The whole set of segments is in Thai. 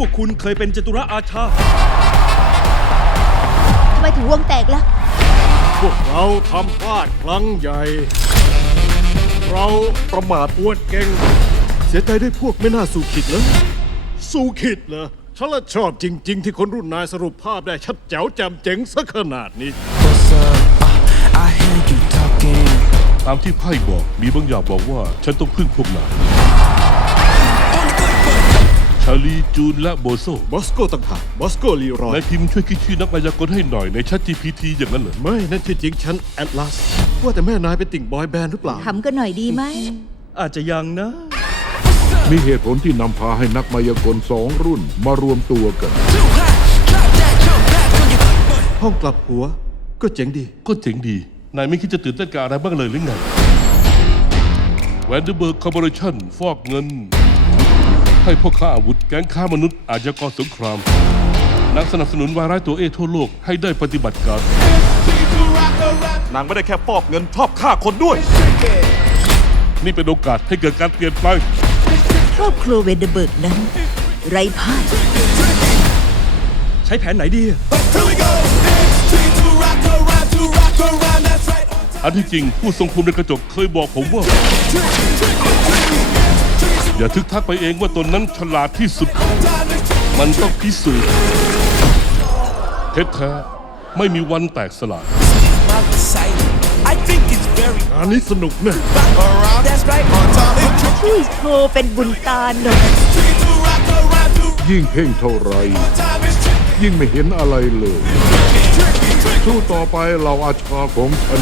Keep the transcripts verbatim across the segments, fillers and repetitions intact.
วกคุณเคยเป็นจตุรอาชาทำไมถึงวงแตกล่ะพวกเราทำพลาดครั้งใหญ่ เราประมาทอวดเก่ง เสียใจด้วยพวกไม่น่าสู่ขิดเลยสู่ขิดเหรอฉันละชอบจริง ๆ ที่คนรุ่นนายสรุปภาพได้ชัดแจ๋วแจ่มเจ๋งสักขนาดนี้ What's up? Uh, I hear you talking. ตามที่ไพ่บอกมีบางอย่างบอกว่าฉันต้องพึ่งพวกนายชาลีจูนและโบโซบอสโกต่างหากบอสโกลีรอยนายพิมพ์ช่วยคิดชื่อนักมายากลให้หน่อยในชัด จี พี ที อย่างนั้นเหรอไม่นั่นที่จริงฉันแอตลาสว่าแต่แม่นายเป็นติ่งบอยแบนด์หรือเปล่าทำกันหน่อยดีไหมอาจจะยังนะมีเหตุผลที่นำพาให้นักมายากลสองรุ่นมารวมตัวกันห้องกลับหัว ก็เจ๋งดีก็เจ๋งดี นายไม่คิดจะตื่นเต้นกับอะไรบ้างเลยหรือไงแวนเดอร์เบิร์กคอร์ปอเรชั่นฟอกเงิน ให้พ่อค้าอาวุธแก๊งค้ามนุษย์อาชญากรสงคราม นักสนับสนุนวายร้ายตัวเอทั่วโลกให้ได้ปฏิบัติการนางไม่ได้แค่ฟอกเงินชอบฆ่าคนด้วยนี่เป็นโอกาสให้เกิดการเปลี่ยนแปลงครอบครัวเวนเดอร์เบิร์กนั้น ไร้พ่ายใช้แผนไหนดีอันที่จริงผู้ทรงภูมิในกระจกเคยบอกผมว่า อย่าทึกทักไปเองว่าตนนั้นฉลาดที่สุด มันต้องพิสูจน์เท็จแท้ไม่มีวันแตกสลาย I think it's very งานนี้สนุกแนะ around. That's right. On time. ช่วยโชว์เป็นบุญตาหน่อยยิ่งเพ่งเท่าไร ยิ่งไม่เห็นอะไรเลย สู้ต่อไปเราอาชาของฉัน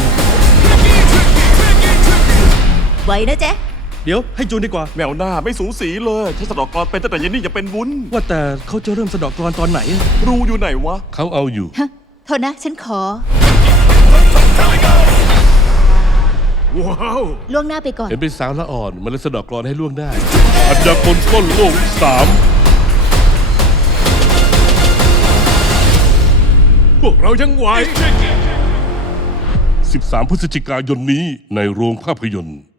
ไว้นะแจ๊ะเดี๋ยวให้จูนดีกว่าแมวหน้าไม่สูสีเลยใช้สะดอกกรอนเป็นตั้งแต่เย็นนี่จะเป็นวุ้นว่าแต่เขาจะเริ่มสะเดอกกรอนตอนไหนรูอยู่ไหนวะเขาเอาอยู่ฮะ โทษนะ ฉันขอว้าวล่วงหน้าไปก่อนเห็นเป็นสาวละอ่อน มันเลยสะเดอกกรอนให้ล่วงได้ อัจฉากลต้นโลกสามพวกเรายังไหวสิบสาม พฤศจิกายนนี้ในโรงภาพยนตร์